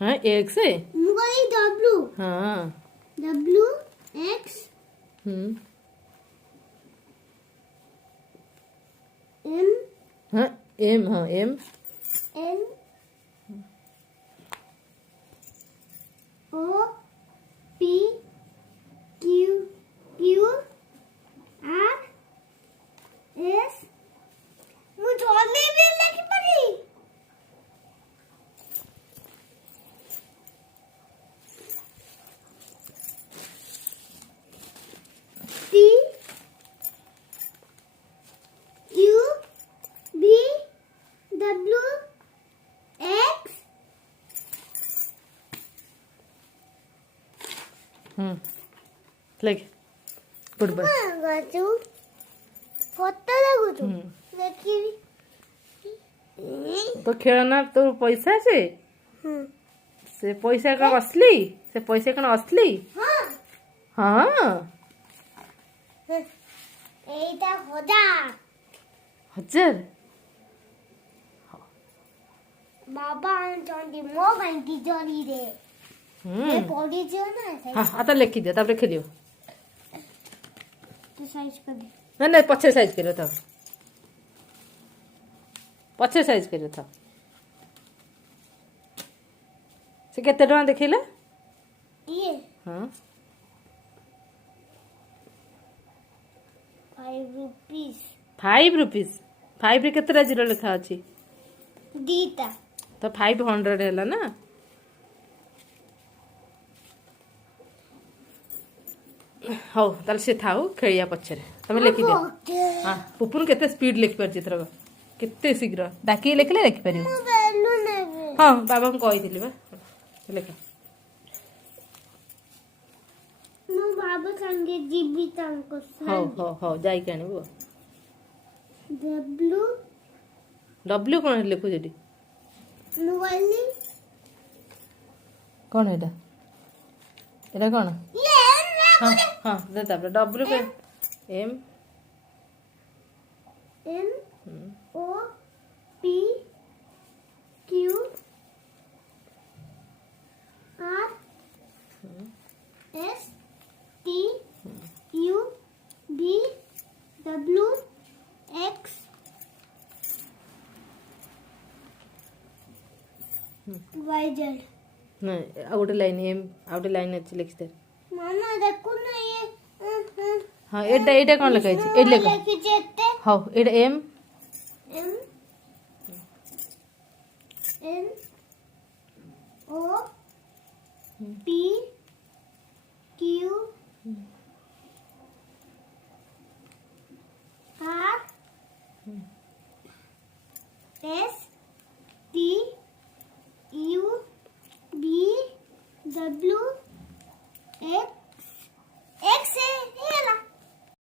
हाँ एक से डब्लू। हाँ डब्लू एक्स एम एम हाँ M N O P Q Q R S मुझे और में भी लिखी पड़ी। T Q B W X लेख गुड बाय गाजू फोटो लगुଛୁ ଦେଖିବି। तो खेलना तो पैसा से से पैसा कौन असली से पैसा कौन असली ହଁ हाँ ଏଇଟା 1000। 1000 ବାବା ଆଣିଛନ୍ତି ମୋ ପାଇଁ ତିଜୋରିରେ। ଏ ପଡ଼ିଯିବ ନା हाँ आता लिखी दियो तापर खेलियो ତୁ ସାଇଜ କରିଦେ। ना ना पछे साइज करियो था पछे साइज करियो था से केते टका देखिले ଇଏ हाँ 5 रुपीस 5 रुपीस 5 रे केते जीरो लिखा अछि दीटा। तो 500 हैला ना हौ ताल से थाउ खेलिया पछरे तमे लिखि दियो हां पुपुन केते स्पीड लिख पर चित्र केते शीघ्र डाकी लिखले लिखि परियो ମୁଁ ବେଲୁ ନେବି। हां बाबा को कहिथिली बा लिख ମୁଁ ବାବା ସାଙ୍ଗେ ଯିବି ତାଙ୍କ हौ ସାଙ୍ଗେ। हौ हौ जाई के आनिबो ଡବ୍ଲୁ डब्ल्यू कोन लिखु जेडी ମୁଁ ଗଲି कोन एटा एटा कोन ଇଏ हां हां दे तापर W K M N O P Q R S T U B W X Y Z. नहीं आ गोटे लाइन एम आ गोटे लाइन अछि लिख दे मामा देखो ना ये हां एटा एटा कोन लिखा अछि ए लिख लिखी जेते हौ एटा M M N O P